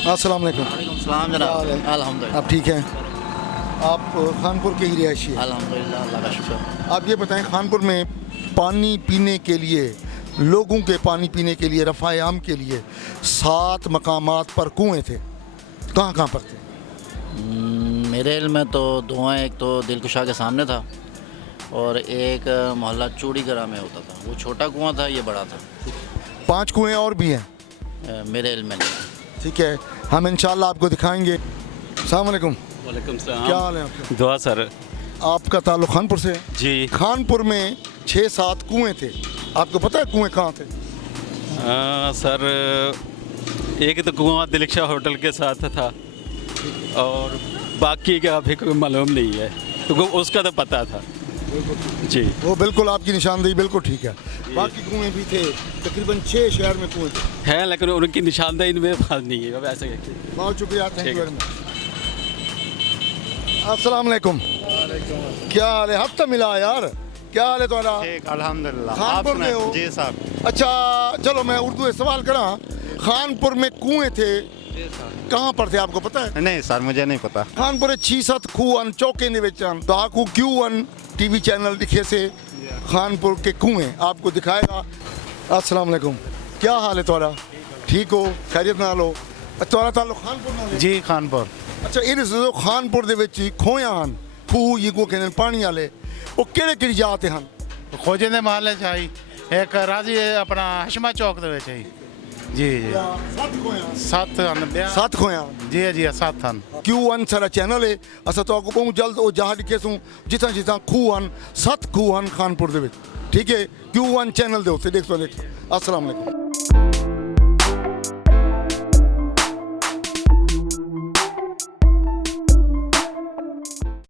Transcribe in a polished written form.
अस्सलाम वालेकुम। सलाम जनाब। अल्हम्दुलिल्लाह। आप ठीक हैं? आप खानपुर के ही रिहायशी हैं? अल्हम्दुलिल्लाह, अल्लाह का शुक्र। आप ये बताएं, खानपुर में पानी पीने के लिए, लोगों के पानी पीने के लिए, रफ़ाए आम के लिए 7 मकामात पर कुएँ थे, कहाँ कहाँ पर थे? मेरे इल्म में तो 2 हैं। एक तो दिलकुशा के सामने था और एक मोहल्ला चूड़ी गरा में होता था। वो छोटा कुआं था, ये बड़ा था। 5 कुएँ और भी हैं। मेरे इल्म में नहीं। ठीक है, हम इंशाल्लाह आपको दिखाएंगे। अस्सलाम वालेकुम। वालेकुम सलाम। क्या हाल है आपका? दुआ सर। आपका ताल्लुक खानपुर से है? जी खानपुर में 6-7 कुएँ थे, आपको पता है कुएँ कहाँ थे? सर, एक तो कुआं दिलकुशा होटल के साथ था और बाकी का अभी कोई मालूम नहीं है, तो उसका तो पता था जी। वो बिल्कुल आपकी निशानदेही बिल्कुल ठीक है। बाकी कुएँ भी थे, तकरीबन 6 शहर में कुएँ थे। है लेकिन उनकी निशानदेही इनमें पास नहीं है। अब ऐसे बहुत शुक्रिया, थैंक यू ठीक है। Very much. अस्सलाम वालेकुम। क्या हाल है? हफ्ता मिला यार, क्या हाल है तुम्हारा? ठीक अल्हम्दुलिल्लाह। खानपुर में हो? जी साहब। अच्छा चलो मैं उर्दू में सवाल करा। खानपुर में कुएँ थे, कहाँ पर थे आपको पता है? नहीं सर, मुझे नहीं पता। खानपुर 6-7 खूह चौके दे विच ਹਨ। तो आपको Q1 टीवी चैनल दिखे से खानपुर के कुएँ आपको दिखाएगा। अस्सलाम वालेकुम। क्या हाल है तुम्हारा? ठीक हो? खैरियत नाल हो? तुम्हारा ताल्लुक खानपुर नाल है? जी खानपुर। अच्छा ये दसो, खानपुर ਦੇ ਵਿੱਚ ਖੋਇਆ ਹਨ, ਖੂਹ ਜਿਗੋ ਕਹਿੰਦੇ ਨੇ ਪਾਣੀ ਵਾਲੇ, ਉਹ ਕਿਹੜੇ ਕਿਹੜੀ ਜਗ੍ਹਾ ਤੇ ਹਨ? खोजे ने महल है आई एक राजी अपना हशमा चौक दे विच आई जी जी। 7 ਖੋਇਆ। 7 ਹਨ। 7 ਖੋਇਆ। जी जी 7 ਹਨ। Q1 ਸਾਡਾ ਚੈਨਲ ਹੈ। ਅਸਾਂ ਤੁਹਾਨੂੰ ਬਹੁਤ ਜਲਦ ਉਹ ਜਹਾਂ ਦਿਖੇ ਸੂ ਜਿੱਥਾਂ ਜਿੱਥਾਂ ਖੂਹ ਹਨ, 7 ਖੂਹ ਹਨ ਖਾਨਪੁਰ ਦੇ ਵਿੱਚ। ਠੀਕ ਹੈ, Q1 ਚੈਨਲ ਦੇ ਉੱਤੇ ਦੇਖ ਸਕਦੇ। अस्सलाम वालेकुम।